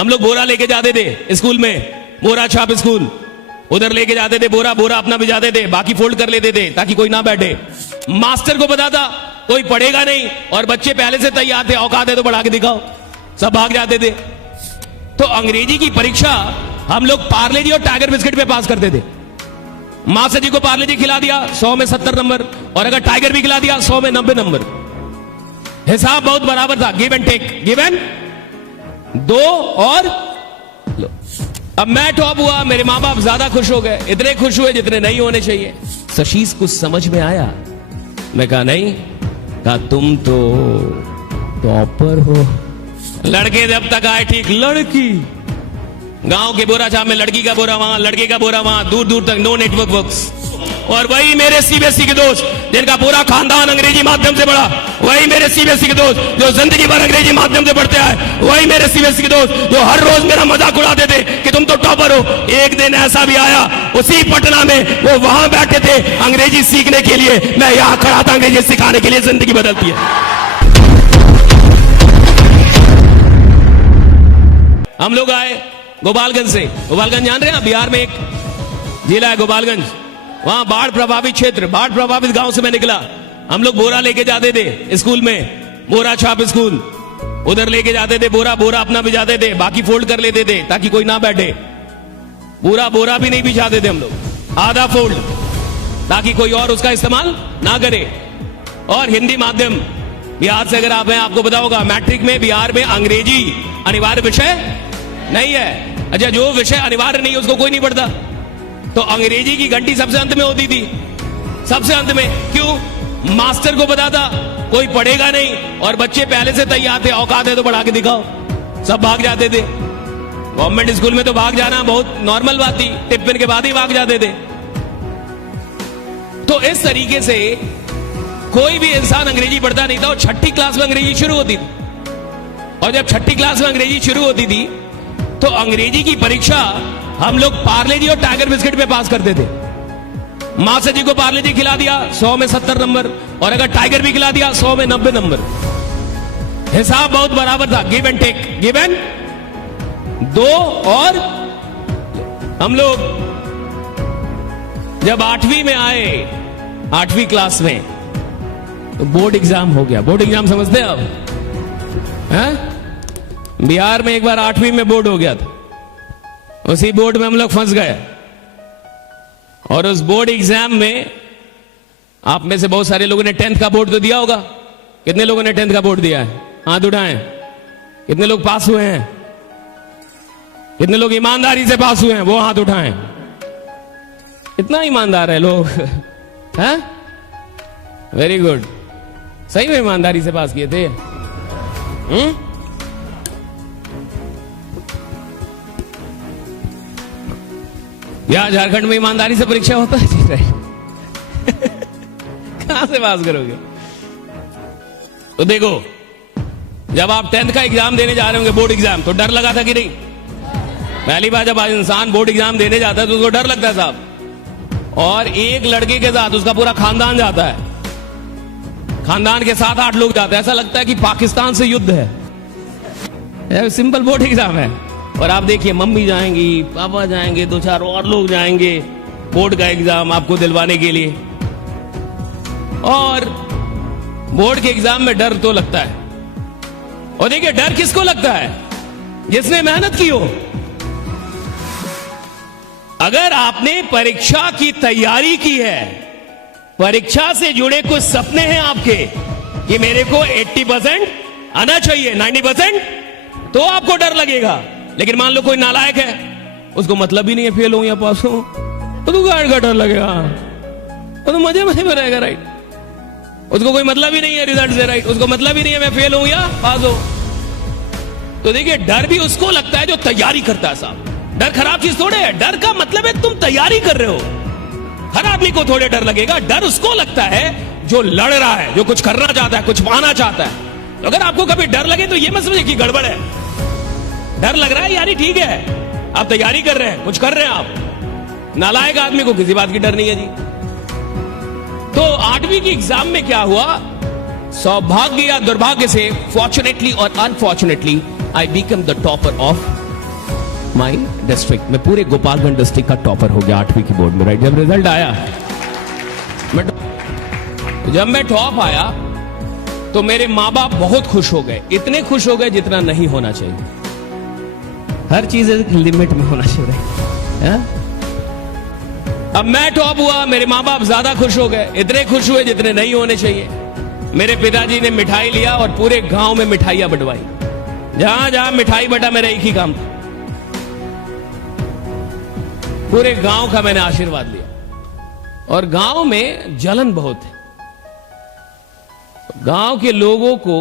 हम लोग बोरा लेके जाते थे स्कूल में, बोरा छाप स्कूल, उधर लेके जाते थे बोरा, बोरा अपना भिजाते थे, बाकी फोल्ड कर लेते थे ताकि कोई ना बैठे। मास्टर को पता था कोई पढ़ेगा नहीं और बच्चे पहले से तैयार थे, औकात है तो पढ़ा के दिखाओ, सब भाग जाते थे। तो अंग्रेजी की परीक्षा हम लोग पार्ले जी और टाइगर बिस्किट पे पास करते थे। मास्टर जी को पार्ले जी खिला दिया 100 में 70 नंबर, और अगर टाइगर भी खिला दिया 100 में 90 नंबर। हिसाब बहुत बराबर था, give and take, give and दो और लो। अब मैं टॉप हुआ, मेरे मां बाप ज्यादा खुश हो गए, इतने खुश हुए जितने नहीं होने चाहिए। शशीष कुछ समझ में आया? मैं कहा नहीं। कहा तुम तो टॉपर हो। लड़के जब तक आए ठीक, लड़की गांव के बोरा छाप में लड़की का बोरा वहां, लड़के का बोरा वहां, दूर दूर तक नो नेटवर्क वर्क्स। और वही मेरे सीबीएसई के दोस्त जिनका पूरा खानदान अंग्रेजी माध्यम से पढ़ा, वही मेरे सीबीएसई के दोस्त जो जिंदगी भर अंग्रेजी माध्यम से पढ़ते आए, वही मेरे सीबीएसई के दोस्त जो हर रोज मेरा मजाक उड़ाते थे कि तुम तो टॉपर हो। एक दिन ऐसा भी आया, उसी पटना में वो वहां बैठे थे अंग्रेजी सीखने के लिए, मैं यहां खड़ा था अंग्रेजी सिखाने के लिए। जिंदगी बदलती है। हम लोग आए गोपालगंज से। गोपालगंज जान रहे हैं? बिहार में एक जिला है गोपालगंज, वहां बाढ़ प्रभावित क्षेत्र, बाढ़ प्रभावित गांव से मैं निकला। हम लोग बोरा लेके जाते थे स्कूल में, बोरा छाप स्कूल, उधर लेके जाते थे बोरा, बोरा अपना भिजाते थे, बाकी फोल्ड कर लेते थे ताकि कोई ना बैठे। पूरा बोरा भी नहीं बिछाते थे हम लोग, आधा फोल्ड, ताकि कोई और उसका इस्तेमाल ना करे। और हिंदी माध्यम बिहार से अगर आप हैं, आपको पता होगा मैट्रिक में बिहार में अंग्रेजी अनिवार्य विषय नहीं है। अच्छा, जो विषय अनिवार्य नहीं है उसको कोई नहीं पढ़ता, तो अंग्रेजी की घंटी सबसे अंत में होती थी, सबसे अंत में। क्यों? मास्टर को पता था कोई पढ़ेगा नहीं और बच्चे पहले से तैयार थे, औकात है तो पढ़ा के दिखाओ, सब भाग जाते थे। गवर्नमेंट स्कूल में तो भाग जाना बहुत नॉर्मल बात थी, टिफिन के बाद ही भाग जाते थे। तो इस तरीके से कोई भी इंसान अंग्रेजी पढ़ता नहीं था। और छठी क्लास में अंग्रेजी शुरू होती थी, और जब छठी क्लास में अंग्रेजी शुरू होती थी तो अंग्रेजी की परीक्षा हम लोग पार्ले जी और टाइगर बिस्किट पे पास करते थे। मास्टर जी को पार्ले जी खिला दिया 100 में 70 नंबर, और अगर टाइगर भी खिला दिया 100 में 90 नंबर। हिसाब बहुत बराबर था, give and take, give and दो और हम लोग जब 8वीं में आए, 8वीं क्लास में, तो बोर्ड एग्जाम हो गया। बोर्ड एग्जाम समझते हैं आप? बिहार में एक बार 8वीं में बोर्ड हो गया था, उसी बोर्ड में हम लोग फंस गए। और उस बोर्ड एग्जाम में आप में से बहुत सारे लोगों ने 10th का बोर्ड तो दिया होगा। कितने लोगों ने 10th का बोर्ड दिया है? हाथ उठाएं। कितने लोग पास हुए हैं? कितने लोग ईमानदारी से पास हुए हैं? वो हाथ उठाएं। इतना ईमानदार है लोग, हैं? Very good. सही में ईमानदारी से पास किए थे? यहाँ झारखंड में ईमानदारी से परीक्षा होता है? कहां से पास करोगे? तो देखो, जब आप 10th का एग्जाम देने जा रहे होंगे, बोर्ड एग्जाम, तो डर लगा था कि नहीं? पहली बार जब आज इंसान बोर्ड एग्जाम देने जाता है तो उसको डर लगता है साहब। और एक लड़के के साथ उसका पूरा खानदान जाता है, खानदान के 7-8 लोग जाते हैं, ऐसा लगता है कि पाकिस्तान से युद्ध है। सिंपल बोर्ड एग्जाम है। और आप देखिए, मम्मी जाएंगी, पापा जाएंगे, 2-4 और लोग जाएंगे बोर्ड का एग्जाम आपको दिलवाने के लिए। और बोर्ड के एग्जाम में डर तो लगता है। और देखिए, डर किसको लगता है? जिसने मेहनत की हो। अगर आपने परीक्षा की तैयारी की है, परीक्षा से जुड़े कुछ सपने हैं आपके कि मेरे को 80% आना चाहिए, 90%, तो आपको डर लगेगा। लेकिन मान लो कोई नालायक है, उसको मतलब ही नहीं है फेल हो या पास हो, तो गार्ड का डर लगेगा, तो मजे मजे में रहेगा, राइट? उसको कोई मतलब ही नहीं है रिजल्ट से, राइट? उसको मतलब ही नहीं है मैं फेल हूं या पास हो। तो देखिए, डर भी उसको लगता है जो तैयारी करता है साहब। डर खराब चीज थोड़े है, डर का मतलब है तुम तैयारी कर रहे हो। हर आदमी को थोड़े डर लगेगा। डर उसको लगता है जो लड़ रहा है, जो कुछ करना चाहता है, कुछ पाना चाहता है। तो अगर आपको कभी डर लगे तो ये मत समझिए कि गड़बड़ है। डर लग रहा है यानी ठीक है, आप तैयारी कर रहे हैं, कुछ कर रहे हैं आप। नालायक आदमी को किसी बात की डर नहीं है जी। तो 8वीं की एग्जाम में क्या हुआ? सौभाग्य या दुर्भाग्य से, फॉर्चुनेटली और unfortunately, I become the topper of my district में, पूरे गोपालगंज डिस्ट्रिक्ट का टॉपर हो गया 8वीं की बोर्ड में। राइट, जब रिजल्ट आया, जब मैं टॉप आया तो मेरे माँ बाप बहुत खुश हो गए, इतने खुश हो गए जितना नहीं होना चाहिए। हर चीज एक लिमिट में होना चाहिए। अब मैं टॉप हुआ, मेरे माँ बाप ज्यादा खुश हो गए, इतने खुश हुए जितने नहीं होने चाहिए। मेरे पिताजी ने मिठाई लिया और पूरे गांव में मिठाइयां बंटवाई। जहां जहां मिठाई बटा, मेरा एक ही काम था, पूरे गांव का मैंने आशीर्वाद लिया। और गांव में जलन बहुत है। गांव के लोगों को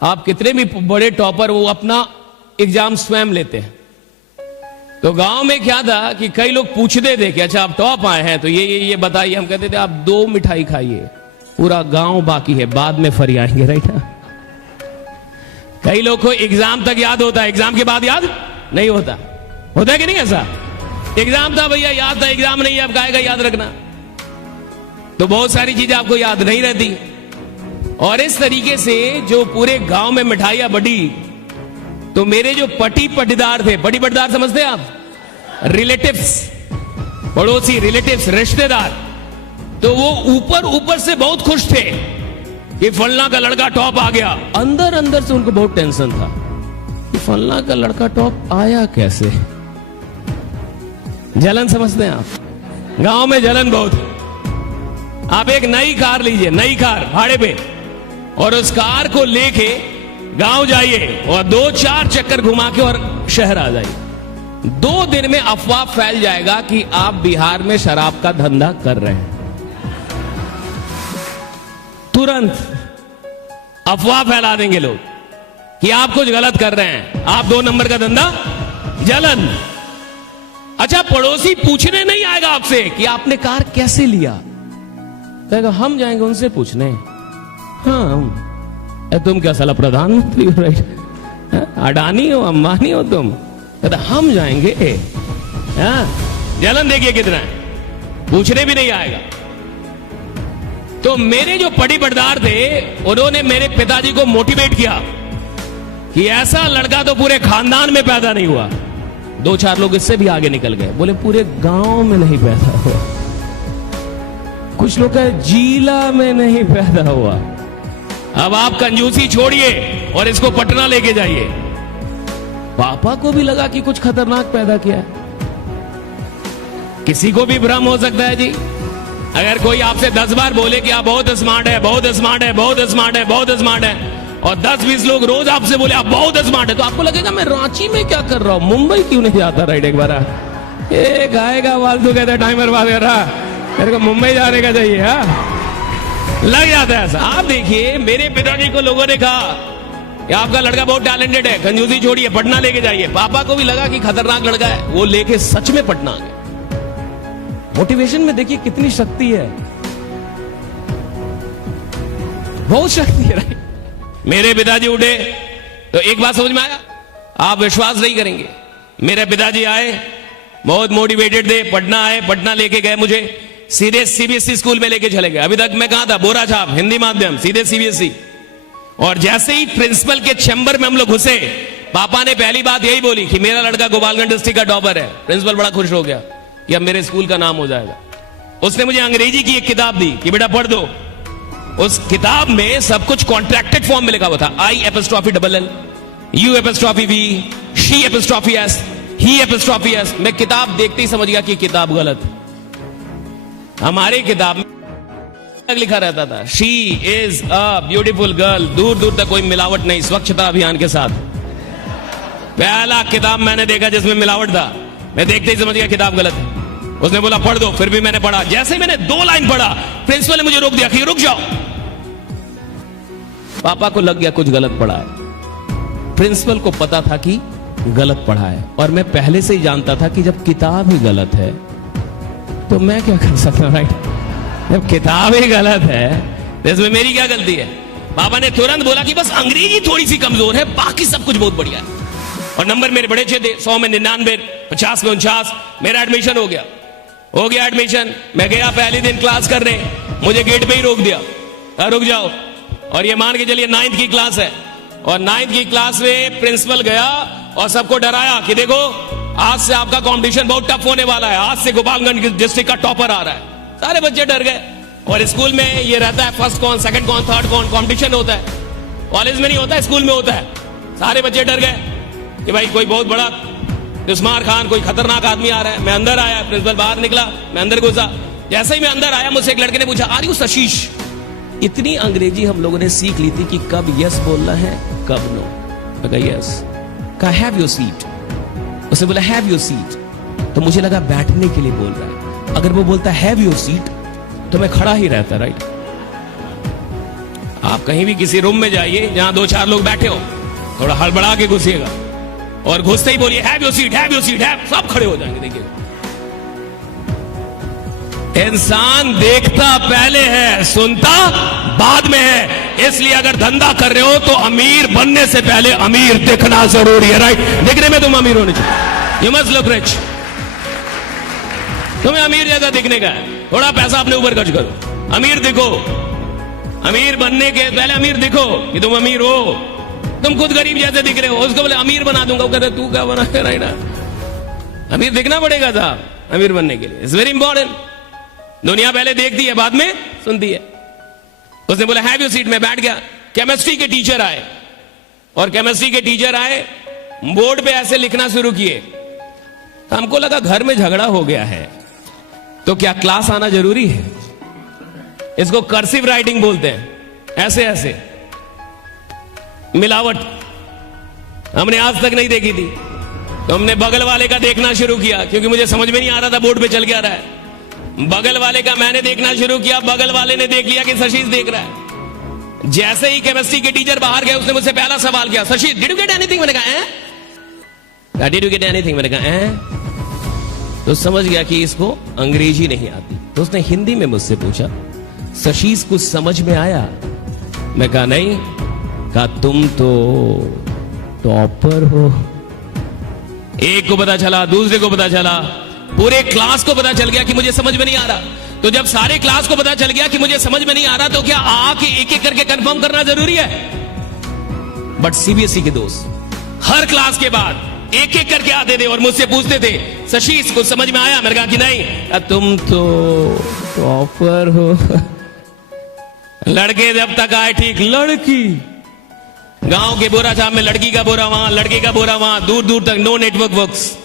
आप कितने भी बड़े टॉपर, वो अपना एग्जाम स्वयं लेते हैं। तो गांव में क्या था कि कई लोग पूछते थे कि अच्छा आप टॉप आए हैं तो ये बताइए। हम कहते थे आप 2 मिठाई खाइए, पूरा गांव बाकी है, बाद में फरी आएंगे। राइट, कई लोग को एग्जाम तक याद होता है, एग्जाम के बाद याद नहीं होता। होता है कि नहीं ऐसा? एग्जाम था भैया, याद था, एग्जाम नहीं है, अब काहेगा याद रखना। तो बहुत सारी चीजें आपको याद नहीं रहती। और इस तरीके से जो पूरे गांव में मिठाइयां बटी, तो मेरे जो पटी पटीदार थे, पटी पटीदार समझते हैं आप? रिलेटिव्स, पड़ोसी, रिलेटिव्स, रिश्तेदार, तो वो ऊपर से बहुत खुश थे कि फलना का लड़का टॉप आ गया। अंदर अंदर से उनको बहुत टेंशन था कि फलना का लड़का टॉप आया कैसे। जलन समझते हैं आप? गांव में जलन बहुत है। आप एक नई कार लीजिए, नई कार भाड़े पे, और उस कार को लेके गांव जाइए और 2-4 चक्कर घुमा के और शहर आ जाइए। 2 दिन में अफवाह फैल जाएगा कि आप बिहार में शराब का धंधा कर रहे हैं। तुरंत अफवाह फैला देंगे लोग कि आप कुछ गलत कर रहे हैं, आप 2 नंबर का धंधा। जलन। अच्छा, पड़ोसी पूछने नहीं आएगा आपसे कि आपने कार कैसे लिया, कहेगा हम जाएंगे उनसे पूछने। हाँ, तुम क्या साला प्रधानमंत्री हो? राइट, अडानी हो, अंबानी हो तुम? कहता हम जाएंगे। जलन देखिए कितना है, पूछने भी नहीं आएगा। तो मेरे जो पटी पटदार थे, उन्होंने मेरे पिताजी को मोटिवेट किया कि ऐसा लड़का तो पूरे खानदान में पैदा नहीं हुआ। 2-4 लोग इससे भी आगे निकल गए, बोले पूरे गांव में नहीं पैदा हुआ। कुछ लोग कहे जिला में नहीं पैदा हुआ। अब आप कंजूसी छोड़िए और इसको पटना लेके जाइए। पापा को भी लगा कि कुछ खतरनाक पैदा किया है। किसी को भी भ्रम हो सकता है जी। अगर कोई आपसे 10 बार बोले कि आप बहुत स्मार्ट है, बहुत स्मार्ट है, बहुत स्मार्ट है, बहुत स्मार्ट है, और 10-20 लोग रोज आपसे बोले आप बहुत स्मार्ट है, तो आपको लगेगा मैं रांची में क्या कर रहा हूं, मुंबई क्यों नहीं जाता। राइट, एक बार एक आएगा फालतू कहता टाइमर बात कर रहा, मेरे को मुंबई जाने का चाहिए। हाँ, लग जाता है ऐसा। आप देखिए, मेरे पिताजी को लोगों ने कहा कि आपका लड़का बहुत टैलेंटेड है, कंजूसी छोड़िए, पटना लेके जाइए। पापा को भी लगा कि खतरनाक लड़का है, वो लेके सच में पटना आ गए। मोटिवेशन में देखिए कितनी शक्ति है, बहुत शक्ति है। राइट, मेरे पिताजी उठे तो एक बात समझ में आया, आप विश्वास नहीं करेंगे। मेरे पिताजी आए, बहुत मोटिवेटेड थे, पटना आए, पटना लेके गए, मुझे सीधे सीबीएसई स्कूल में लेके चले गए। अभी तक मैं कहां था? बोरा छाप हिंदी माध्यम, सीधे सीबीएसई। और जैसे ही प्रिंसिपल के चैम्बर में हम लोग घुसे, पापा ने पहली बात यही बोली कि मेरा लड़का गोपालगंज डिस्ट्रिक्ट का टॉपर है। प्रिंसिपल बड़ा खुश हो गया कि अब मेरे स्कूल का नाम हो जाएगा। उसने मुझे अंग्रेजी की एक किताब दी कि बेटा पढ़ दो। उस किताब में सब कुछ कॉन्ट्रैक्टेड फॉर्म में लिखा हुआ था, I_LL, U_V, She_S, He_S। मैं किताब देखते ही समझ गया कि किताब गलत है। हमारे किताब में लिखा रहता था she is a beautiful girl, दूर दूर तक कोई मिलावट नहीं, स्वच्छता अभियान के साथ। पहला किताब मैंने देखा जिसमें मिलावट था, मैं देखते ही समझ गया किताब गलत है। उसने बोला पढ़ दो, फिर भी मैंने पढ़ा। जैसे ही मैंने 2 लाइन पढ़ा, प्रिंसिपल ने मुझे रोक दिया कि रुक जाओ। पापा को लग गया कुछ गलत पढ़ा है। प्रिंसिपल को पता था कि गलत पढ़ा है, और मैं पहले से ही जानता था कि जब किताब ही गलत है तो मैं क्या कर सकता। राइट, जब किताब ही गलत है तो इसमें मेरी क्या गलती है। पापा ने तुरंत बोला कि बस अंग्रेजी थोड़ी सी कमजोर है, बाकी सब कुछ बहुत बढ़िया है। और नंबर मेरे बड़े अच्छे थे, 100 में 99, 50 में 49। मेरा एडमिशन हो गया एडमिशन। मैं गया पहले दिन क्लास करने, मुझे गेट पे ही रोक दिया, रुक जाओ। और ये मान के चलिए 9th की क्लास है, और 9th की क्लास में प्रिंसिपल गया और सबको डराया कि देखो आज से आपका कंपटीशन बहुत टफ होने वाला है, आज से गोपालगंज डिस्ट्रिक्ट का टॉपर आ रहा है। सारे बच्चे डर गए। और स्कूल में ये रहता है फर्स्ट कौन, सेकंड कौन, थर्ड कौन, कंपटीशन होता है। कॉलेज में नहीं होता, स्कूल में होता है। सारे बच्चे डर गए कि भाई कोई बहुत बड़ा उस्मान खान, कोई खतरनाक आदमी आ रहा है। मैं अंदर आया, प्रिंसिपल बाहर निकला, मैं अंदर घुसा। जैसे ही मैं अंदर आया, मुझसे एक लड़के ने पूछा, आर यू सशीश? इतनी अंग्रेजी हम लोगों ने सीख ली थी कि कब यस बोलना है, कब नो। मैं कहा यस। कहा हैव योर सीट। उसने बोला हैव योर सीट, तो मुझे लगा बैठने के लिए बोल रहा है। अगर वो बोलता हैव योर सीट तो मैं खड़ा ही रहता, राइट। आप कहीं भी किसी रूम में जाइए जहां 2-4 लोग बैठे हो, थोड़ा हड़बड़ा के घुसिएगा और घुसते ही बोलिए have your seat, have your seat, have, सब खड़े हो जाएंगे। देखिए, इंसान देखता पहले है, सुनता बाद में है। इसलिए अगर धंधा कर रहे हो तो अमीर बनने से पहले अमीर दिखना जरूरी है, राइट। दिखने में तुम अमीर होने चाहिए, यू मस्ट लुक रिच। तुम्हें अमीर जैसा दिखने का है, थोड़ा पैसा अपने ऊपर खर्च करो, अमीर दिखो। अमीर बनने के पहले अमीर दिखो कि तुम अमीर हो। तुम खुद गरीब जैसे दिख रहे हो, उसको बोले अमीर बना दूंगा, वो कहते तू क्या बना है, राइट। अमीर दिखना पड़ेगा था अमीर बनने के लिए, इट्स वेरी इंपॉर्टेंट। दुनिया पहले देखती है, बाद में सुनती है। उसने बोला हैव योर सीट, में बैठ गया। केमिस्ट्री के टीचर आए, और केमिस्ट्री के टीचर आए, बोर्ड पे ऐसे लिखना शुरू किए। हमको लगा घर में झगड़ा हो गया है, तो क्या क्लास आना जरूरी है? इसको कर्सिव राइटिंग बोलते हैं, ऐसे ऐसे मिलावट हमने आज तक नहीं देखी थी। तो हमने बगल वाले का देखना शुरू किया, क्योंकि मुझे समझ में नहीं आ रहा था बोर्ड पे चल क्या रहा है। बगल वाले का मैंने देखना शुरू किया, बगल वाले ने देख लिया कि शशीश देख रहा है। जैसे ही केमिस्ट्री के टीचर बाहर गए, उसने मुझसे पहला सवाल किया, शशीश डिड यू गेट एनीथिंग? मैंने कहा डिड यू गेट एनीथिंग? मैंने कहा तो समझ गया कि इसको अंग्रेजी नहीं आती। तो उसने हिंदी में मुझसे पूछा, शशीश कुछ समझ में आया? मैं कहा नहीं। कहा तुम तो टॉपर हो। एक को पता चला, दूसरे को पता चला, पूरे क्लास को पता चल गया कि मुझे समझ में नहीं आ रहा। तो जब सारे क्लास को पता चल गया कि मुझे समझ में नहीं आ रहा, तो क्या आके एक एक करके कंफर्म करना जरूरी है? बट सीबीएसई के दोस्त हर क्लास के बाद एक एक करके आते थे और मुझसे पूछते थे, शशीश को समझ में आया? मैंने कहा कि नहीं। तुम तो टॉपर हो। लड़के जब तक आए ठीक, लड़की गांव के बोरा छाप में लड़की का बोरा वहां, लड़के का बोरा वहां, दूर दूर तक नो नेटवर्क वर्क्स।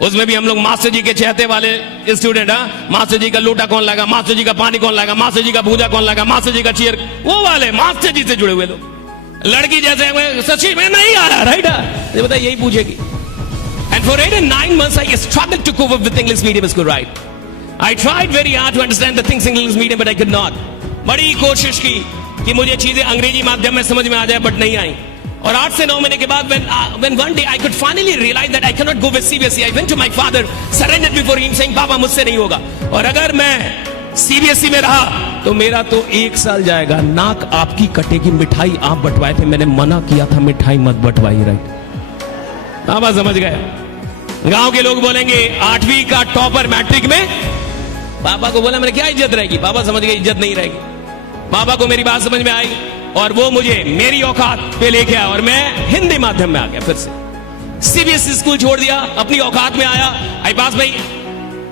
उसमें भी हम लोग मास्टर जी के चहते वाले स्टूडेंट। मास्टर जी का लोटा कौन लाएगा, मास्टर जी का पानी कौन लाएगा, मास्टर जी का भूजा कौन लाएगा, मास्टर जी का चेयर, वो वाले मास्टर जी से जुड़े हुए लोग। लड़की जैसे सच्ची में नहीं आ रहा, राइट। ये बता, यही पूछेगी। And for 8 and 9 months I struggled to cope up with English medium school, right? I tried very hard to understand the things in English medium, but I could not. बड़ी कोशिश की कि मुझे चीजें अंग्रेजी माध्यम में समझ में आ जाए, बट नहीं आई। और 8 से 9 महीने के बाद when one day I could finally realize that I cannot go with CBSE, I went to my father, surrendered before him, saying, पापा मुझसे नहीं होगा। और अगर मैं सीबीएसई में रहा तो मेरा तो 1 साल जाएगा। नाक आपकी कटेगी, मिठाई आप बंटवाए थे, मैंने मना किया था मिठाई मत बंटवाई, राइट। पापा समझ गए। गांव के लोग बोलेंगे 8वीं का टॉपर मैट्रिक में। पापा को बोला, मैंने क्या इज्जत रहेगी? पापा समझ गए इज्जत नहीं रहेगी। पापा को मेरी बात समझ में आई और वो मुझे मेरी औकात पे लेके आया और मैं हिंदी माध्यम में आ गया। फिर से सीबीएसई स्कूल छोड़ दिया, अपनी औकात में आया। आई पास माई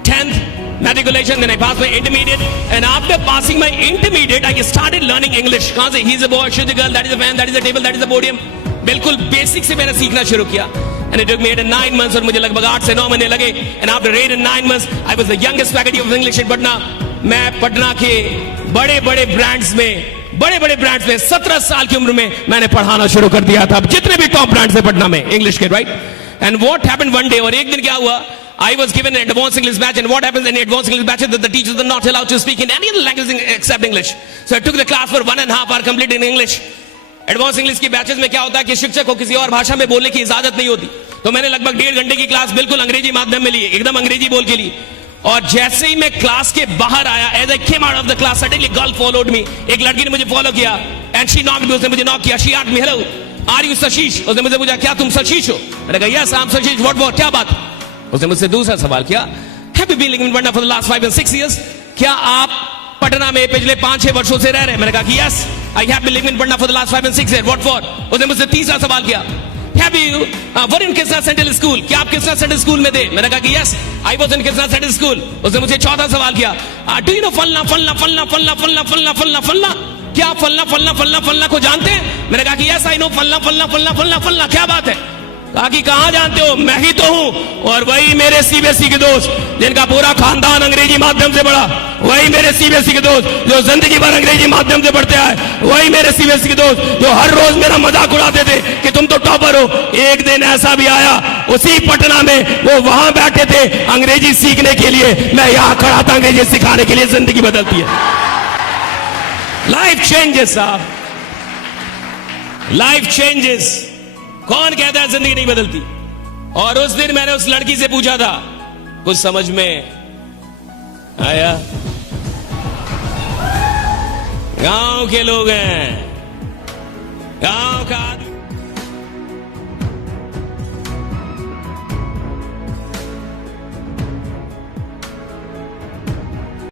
10th matriculation, then I passed my intermediate, and after passing my intermediate I started learning English. कहां से? He is a boy, she is a girl, that is a fan, that is a table, that is a podium. बिल्कुल basic से मैंने सीखना शुरू किया। And it took me 8 and 9 months, और मुझे लगभग 8 से 9 महीने लगे। And after 8 and 9 months I was the youngest faculty of English at Patna. मैं पटना के बड़े बड़े ब्रांड्स में 17 साल की उम्र में मैंने पढ़ाना शुरू कर दिया था। जितने भी टॉप ब्रांड्स है पटना में इंग्लिश के, right. And what happened one day, और एक दिन क्या हुआ, I was given an advanced English batch, and what happens in advanced English batch is that the teachers are not allowed to speak in any other language except English. So I took the class for 1.5 hours complete in English. Advance English की batches में क्या होता है कि शिक्षक को किसी और भाषा में बोलने की इजाजत नहीं होती। तो मैंने लगभग 1.5 घंटे की क्लास बिल्कुल अंग्रेजी माध्यम में ली, एकदम अंग्रेजी बोल के ली। और जैसे ही मैं क्लास के बाहर आया, as I came out of the class, suddenly girl followed me. एक लड़की ने मुझे फॉलो किया एंड शी नॉक्ड मी, उसने मुझे नॉक किया। She asked me, hello are you Shashish? उसने मुझे पूछा, क्या तुम शशीश हो? मैंने कहा yes I am Shashish. What क्या बात? उसने मुझसे दूसरा सवाल किया, have you been living in Patna for the last 5 and 6 years? क्या आप पटना में पिछले 5-6 वर्षों से रह रहे हैं? मैंने कहा कि yes I have been living in Patna for the last 5 and 6 years। What for? उसने मुझसे तीसरा सवाल किया, have have you were in Krishna central school, क्या आप कृष्णा सेंट्रल स्कूल में थे? मैंने कहा कि yes I was in Krishna central school. उसने मुझे चौथा सवाल किया, डू यू नो फलना फलना फलना फलना फलना फलना फलना फलना, क्या आप फलना फलना फलना फलना को जानते हैं? मैंने कहा कि यस आई नो फलना फलना फलना फलना फलना, क्या बात है? कहा कि कहां जानते हो? मैं ही तो हूं, और वही मेरे सीबीएसई के दोस्त जिनका पूरा खानदान अंग्रेजी माध्यम से पढ़ा, वही मेरे सीबीएसई के दोस्त जो जिंदगी भर अंग्रेजी माध्यम से पढ़ते आए, वही मेरे सीबीएसई के दोस्त जो हर रोज मेरा मजाक उड़ाते थे कि तुम तो टॉपर हो। एक दिन ऐसा भी आया, उसी पटना में वो वहां बैठे थे अंग्रेजी सीखने के लिए, मैं यहां खड़ा था अंग्रेजी सिखाने के लिए। जिंदगी बदलती है, लाइफ चेंजेस साहब, लाइफ चेंजेस। कौन कहता है जिंदगी नहीं बदलती? और उस दिन मैंने उस लड़की से पूछा था, कुछ समझ में आया? गांव के लोग हैं, गांव का आदमी